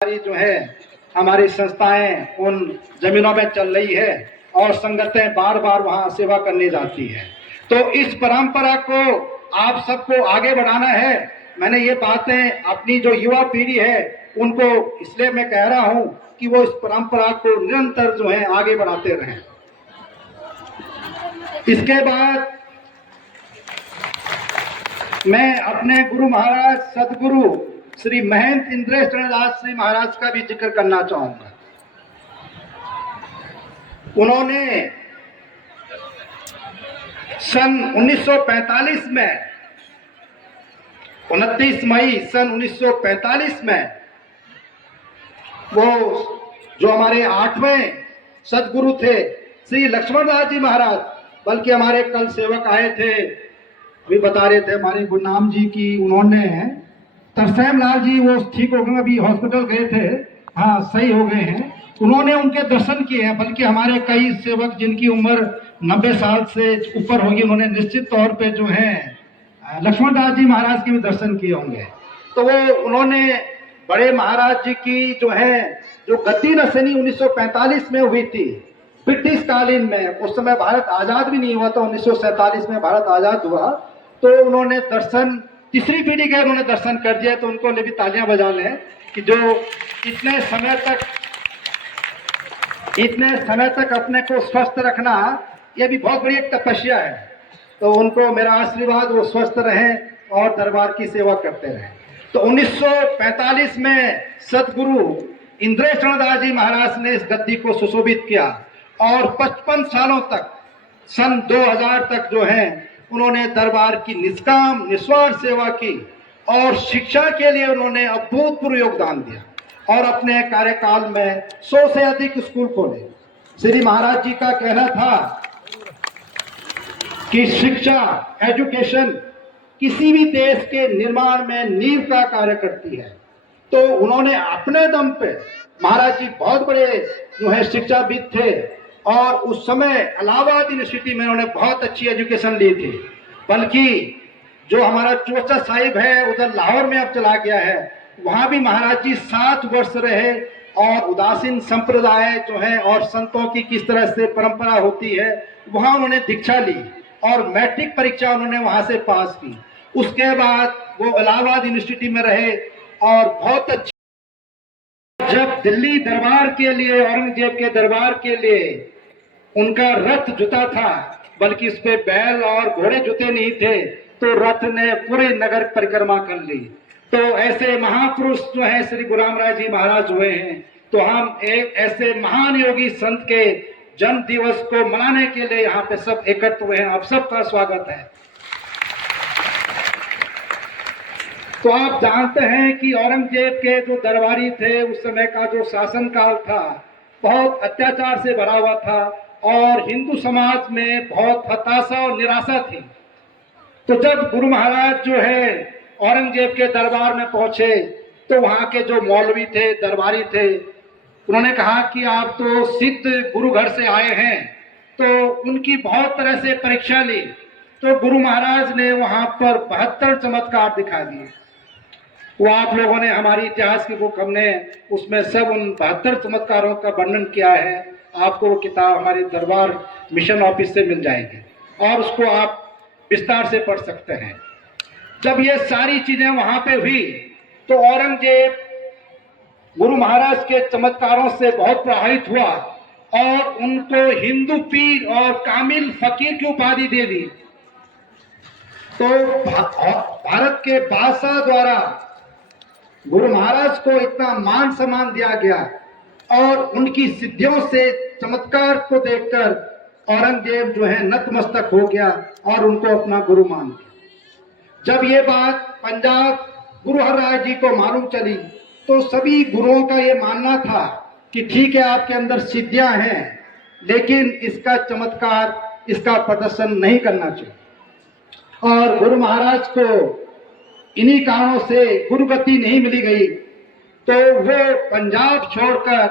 हमारी जो है हमारी संस्थाएं उन जमीनों में चल रही है और संगतें बार बार वहां सेवा करने जाती है। तो इस परंपरा को आप सबको आगे बढ़ाना है। मैंने ये बातें अपनी जो युवा पीढ़ी है उनको इसलिए मैं कह रहा हूं कि वो इस परंपरा को निरंतर जो है आगे बढ़ाते रहें। इसके बाद मैं अपने गुरु महाराज सदगुरु श्री महंत इंद्रेश दास श्री महाराज का भी जिक्र करना चाहूंगा। उन्होंने सन 1945 में 29 मई सन 1945 में वो जो हमारे 8वें सदगुरु थे श्री लक्ष्मण दास जी महाराज, बल्कि हमारे कल सेवक आए थे भी बता रहे थे हमारे गुरनाम जी की, उन्होंने तरसेम लाल जी वो ठीक हो गए, अभी हॉस्पिटल गए थे, हाँ सही हो गए हैं, उन्होंने उनके दर्शन किए हैं। बल्कि हमारे कई सेवक जिनकी उम्र 90 साल से ऊपर होगी उन्होंने निश्चित तौर पे जो है लक्ष्मण दास जी महाराज के भी दर्शन किए होंगे। तो वो उन्होंने बड़े महाराज जी की जो है जो गद्दी नसनी 1945 में हुई थी ब्रिटिश कालीन में, उस समय भारत आजाद भी नहीं हुआ था, 1947 में भारत आजाद हुआ, तो उन्होंने दर्शन तीसरी पीढ़ी के उन्होंने दर्शन कर दिया। तो उनको लिए भी तालियां बजा लें कि जो इतने समय तक अपने को स्वस्थ रखना यह भी बहुत बड़ी एक तपस्या है। तो उनको मेरा आशीर्वाद, वो स्वस्थ रहें और दरबार की सेवा करते रहें। तो 1945 में सदगुरु इंद्रेश दास जी महाराज ने इस गद्दी को सुशोभित किया और 55 सालों तक सन 2000 तक जो है उन्होंने दरबार की निष्काम निस्वार्थ सेवा की और शिक्षा के लिए उन्होंने अभूतपूर्व योगदान दिया और अपने कार्यकाल में 100 से अधिक स्कूल खोले। श्री महाराज जी का कहना था कि शिक्षा एजुकेशन किसी भी देश के निर्माण में नींव का कार्य करती है। तो उन्होंने अपने दम पे, महाराज जी बहुत बड़े जो है शिक्षाविद थे और उस समय इलाहाबाद यूनिवर्सिटी में उन्होंने बहुत अच्छी एजुकेशन ली थी। बल्कि जो हमारा चोचा साहिब है उधर लाहौर में अब चला गया है, वहां भी महाराज जी 7 वर्ष रहे और उदासीन संप्रदाय जो है और संतों की किस तरह से परंपरा होती है वहां उन्होंने दीक्षा ली और मैट्रिक परीक्षा उन्होंने वहां से पास की। उसके बाद वो इलाहाबाद यूनिवर्सिटी में रहे और बहुत अच्छी, जब दिल्ली दरबार के लिए, औरंगजेब के दरबार के लिए उनका रथ जुता था, बल्कि इस पे बैल और घोड़े जुते नहीं थे, तो रथ ने पूरे नगर परिक्रमा कर ली। तो ऐसे महापुरुष जो है श्री गुरु रामराज जी महाराज हुए हैं। तो हम एक ऐसे महान योगी संत के जन्म दिवस को मनाने के लिए यहाँ पे सब एकत्र हुए हैं। आप सबका स्वागत है। तो आप जानते हैं कि औरंगजेब के जो दरबारी थे उस समय का जो शासन काल था बहुत अत्याचार से भरा हुआ था और हिंदू समाज में बहुत हताशा और निराशा थी। तो जब गुरु महाराज जो है औरंगजेब के दरबार में पहुंचे तो वहां के जो मौलवी थे, दरबारी थे, उन्होंने कहा कि आप तो सिद्ध गुरु घर से आए हैं। तो उनकी बहुत तरह से परीक्षा ली। तो गुरु महाराज ने वहां पर 72 चमत्कार दिखा दिए। वो आप लोगों ने हमारी इतिहास की बुक, हमने उसमें सब उन 72 चमत्कारों का वर्णन किया है। आपको वो किताब हमारे दरबार मिशन ऑफिस से मिल जाएगी और उसको आप विस्तार से पढ़ सकते हैं। जब ये सारी चीजें वहां पे हुई तो औरंगजेब गुरु महाराज के चमत्कारों से बहुत प्रभावित हुआ और उनको हिंदू पीर और कामिल फकीर की उपाधि दे दी। तो भारत के बादशाह द्वारा गुरु महाराज को इतना मान सम्मान दिया गया और उनकी सिद्धियों से चमत्कार को देखकर औरंगजेब जो है नतमस्तक हो गया और उनको अपना गुरु मान लिया। जब ये बात पंजाब गुरु हरराय जी को मालूम चली तो सभी गुरुओं का ये मानना था कि ठीक है आपके अंदर सिद्धियां हैं लेकिन इसका चमत्कार, इसका प्रदर्शन नहीं करना चाहिए। और गुरु महाराज को इन्हीं कारणों से गुरुगति नहीं मिली गई। तो वो पंजाब छोड़कर